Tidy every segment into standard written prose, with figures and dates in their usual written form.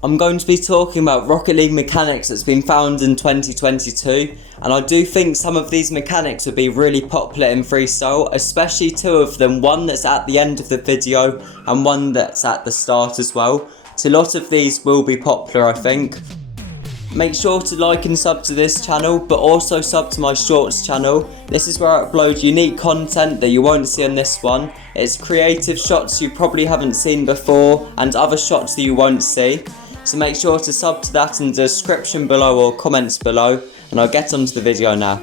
I'm going to be talking about Rocket League mechanics that's been found in 2022, and I do think some of these mechanics would be really popular in freestyle, especially two of them, one that's at the end of the video and one that's at the start as well. So a lot of these will be popular, I think. Make sure to like and sub to this channel, but also sub to my shorts channel. This is where I upload unique content that you won't see on this one. It's creative shots you probably haven't seen before and other shots that you won't see. So make sure to sub to that in the description below or comments below, and I'll get onto the video now.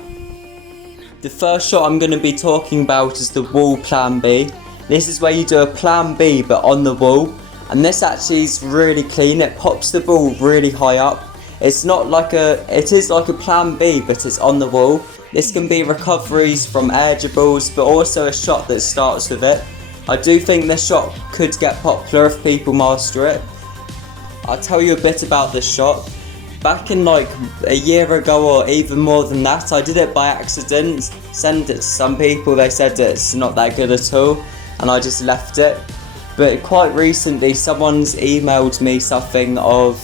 The first shot I'm going to be talking about is the wall plan B. This is where you do a plan B but on the wall, and this actually is really clean. It pops the ball really high up. It is like a plan B, but it's on the wall. This can be recoveries from air dribbles, but also a shot that starts with it. I do think this shot could get popular if people master it. I'll tell you a bit about this shot. Back in like a year ago or even more than that, I did it by accident. Sent it to some people, they said it's not that good at all, and I just left it. But quite recently someone's emailed me something of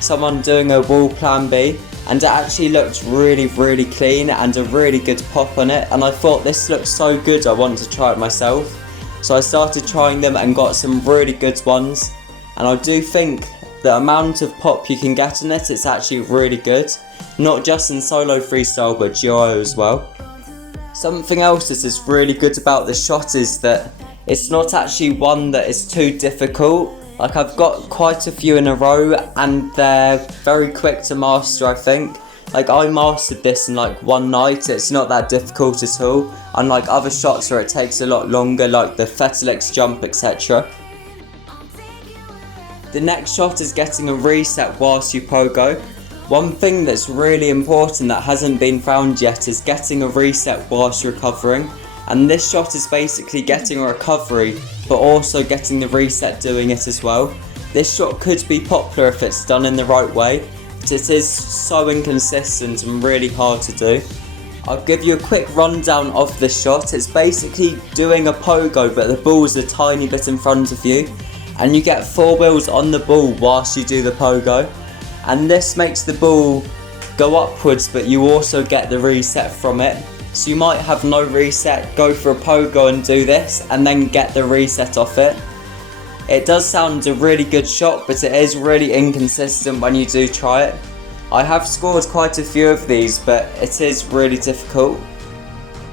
someone doing a wall plan B, and it actually looked really clean and a really good pop on it, and I thought this looks so good I want to try it myself. So I started trying them and got some really good ones, and I do think the amount of pop you can get in it, it's actually really good. Not just in solo freestyle but duo as well. Something else that is really good about this shot is that it's not actually one that is too difficult. Like, I've got quite a few in a row and they're very quick to master, I think. Like, I mastered this in like one night. It's not that difficult at all, unlike other shots where it takes a lot longer, like the Fetelix jump, etc. The next shot is getting a reset whilst you pogo. One thing that's really important that hasn't been found yet is getting a reset whilst recovering. And this shot is basically getting a recovery, but also getting the reset doing it as well. This shot could be popular if it's done in the right way, but it is so inconsistent and really hard to do. I'll give you a quick rundown of this shot. It's basically doing a pogo, but the ball's a tiny bit in front of you, and you get 4 wheels on the ball whilst you do the pogo. And this makes the ball go upwards, but you also get the reset from it. So you might have no reset, go for a pogo and do this, and then get the reset off it. It does sound a really good shot, but it is really inconsistent when you do try it. I have scored quite a few of these, but it is really difficult.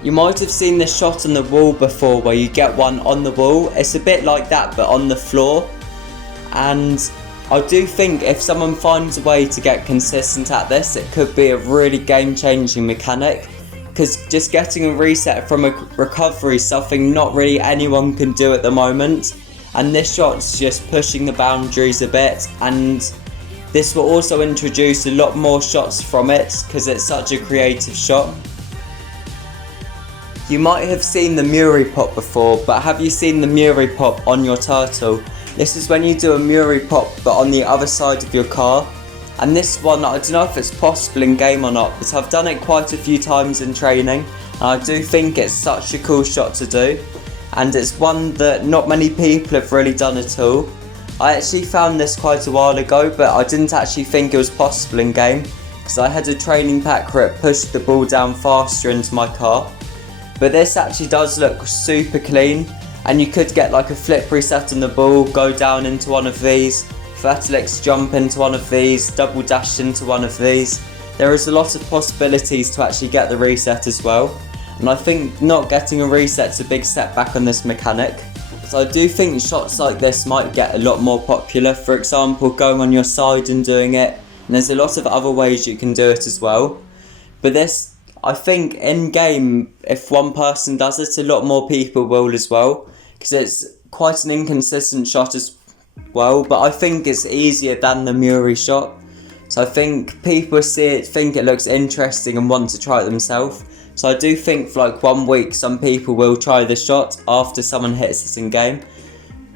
You might have seen this shot on the wall before, where you get one on the wall. It's a bit like that, but on the floor. And I do think if someone finds a way to get consistent at this, it could be a really game-changing mechanic. Because just getting a reset from a recovery is something not really anyone can do at the moment, and this shot's just pushing the boundaries a bit, and this will also introduce a lot more shots from it because it's such a creative shot. You might have seen the Muri pop before, but have you seen the Muri pop on your turtle? This is when you do a Muri pop but on the other side of your car. And this one, I don't know if it's possible in game or not, but I've done it quite a few times in training, and I do think it's such a cool shot to do, and it's one that not many people have really done at all. I actually found this quite a while ago, but I didn't actually think it was possible in game, because I had a training pack where it pushed the ball down faster into my car. But this actually does look super clean, and you could get like a flip reset on the ball, go down into one of these, Fetelix jump into one of these, double dash into one of these. There is a lot of possibilities to actually get the reset as well, and I think not getting a reset's a big setback on this mechanic. So I do think shots like this might get a lot more popular, for example going on your side and doing it, and there's a lot of other ways you can do it as well. But this, I think in game, if one person does it, a lot more people will as well, because it's quite an inconsistent shot as well, but I think it's easier than the Muri shot. So I think people see it, think it looks interesting and want to try it themselves. So I do think for like 1 week some people will try the shot after someone hits it in game.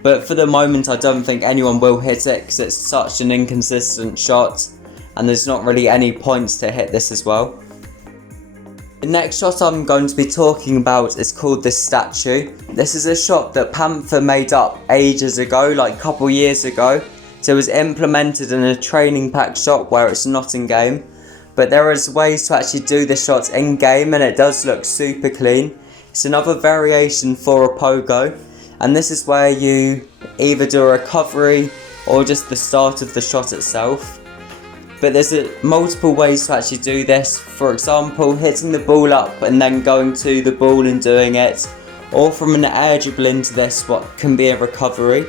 But for the moment I don't think anyone will hit it because it's such an inconsistent shot and there's not really any points to hit this as well. The next shot I'm going to be talking about is called the statue. This is a shot that Panther made up ages ago, like a couple years ago, So it was implemented in a training pack shot where it's not in game. But there is ways to actually do the shots in game, and it does look super clean. It's another variation for a POGO, and this is where you either do a recovery or just the start of the shot itself. But there's multiple ways to actually do this. For example, hitting the ball up and then going to the ball and doing it, or from an air dribble into this, what can be a recovery.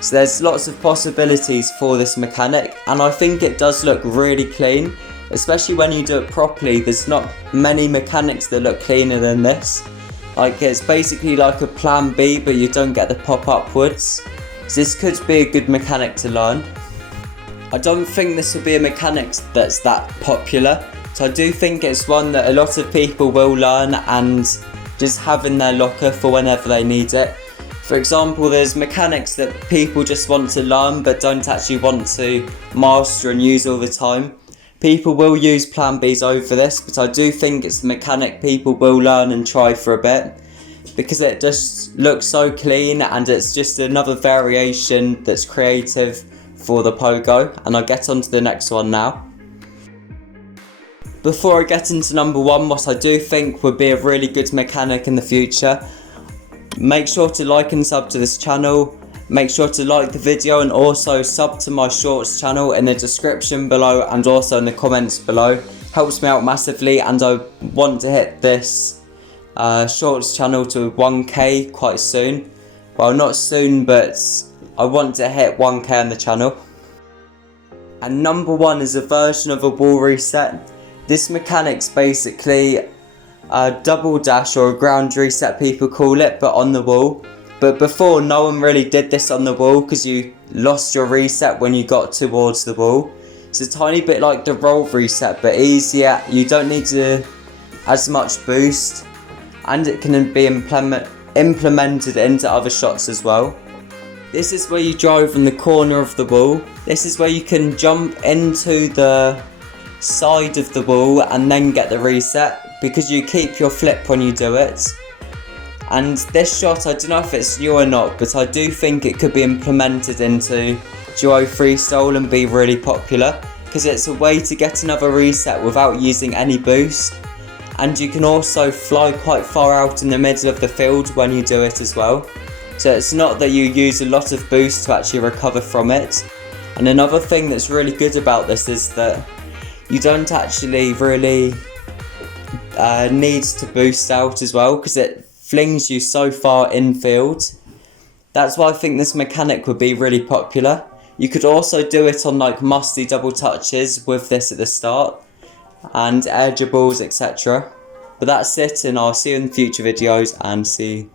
So there's lots of possibilities for this mechanic, and I think it does look really clean, especially when you do it properly. There's not many mechanics that look cleaner than this. Like, it's basically like a plan B, but you don't get the pop upwards. So this could be a good mechanic to learn. I don't think this will be a mechanic that's that popular, so I do think it's one that a lot of people will learn and just have in their locker for whenever they need it. For example, there's mechanics that people just want to learn but don't actually want to master and use all the time. People will use plan Bs over this, but I do think it's the mechanic people will learn and try for a bit, because it just looks so clean and it's just another variation that's creative for the POGO. And I'll get on to the next one now. Before I get into number one, what I do think would be a really good mechanic in the future, make sure to like and sub to this channel. Make sure to like the video and also sub to my shorts channel in the description below and also in the comments below. Helps me out massively, and I want to hit this shorts channel to 1k quite soon. Well, not soon, but I want to hit 1k on the channel. And number one is a version of a wall reset. This mechanic's basically a double dash, or a ground reset people call it, but on the wall. But before, no one really did this on the wall because you lost your reset when you got towards the wall. It's a tiny bit like the roll reset, but easier. You don't need to as much boost, and it can be implemented into other shots as well. This is where you drive in the corner of the wall. This is where you can jump into the side of the wall and then get the reset, because you keep your flip when you do it. And this shot, I don't know if it's new or not, but I do think it could be implemented into duo freestyle and be really popular, because it's a way to get another reset without using any boost. And you can also fly quite far out in the middle of the field when you do it as well. So it's not that you use a lot of boost to actually recover from it. And another thing that's really good about this is that you don't actually really need to boost out as well, because it flings you so far infield. That's why I think this mechanic would be really popular. You could also do it on like musty double touches with this at the start, and air dribbles, etc. But that's it, and I'll see you in future videos, and see you.